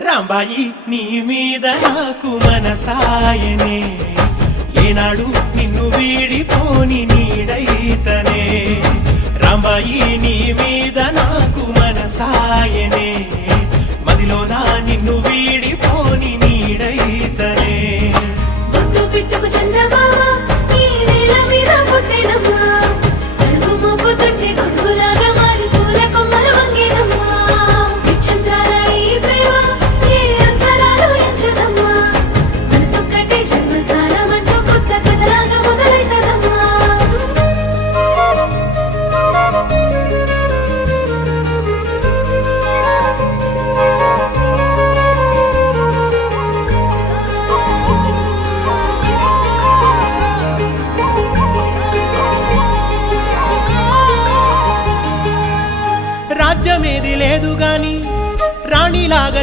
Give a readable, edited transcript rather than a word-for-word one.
రాంబాయి నీ మీద నాకు మనసాయనే ఏనాడు నిన్ను వీడిపోని నీడైతనే రాంబాయి నీ మీద నాకు మనసాయనే మదిలోన నిన్ను వీడిపోని నీడైతనే బొట్టు పిట్టుకు చందమామ ఈ నేల మీద పుట్టినమ్మా అడుగు మోపు తట్టి గొడుగులాగా మారి పూల కొమ్మలు వంగేనమ్మా నిశ్చంద్రాల ఈ ప్రేమ ఏ అంతరాలు ఎంచదమ్మా మనసొక్కటే జన్మస్థానం అంటూ కొత్త కథలాగా మొదలైతదమ్మా రాజ్యమేది లేదు గాని రాణిలాగా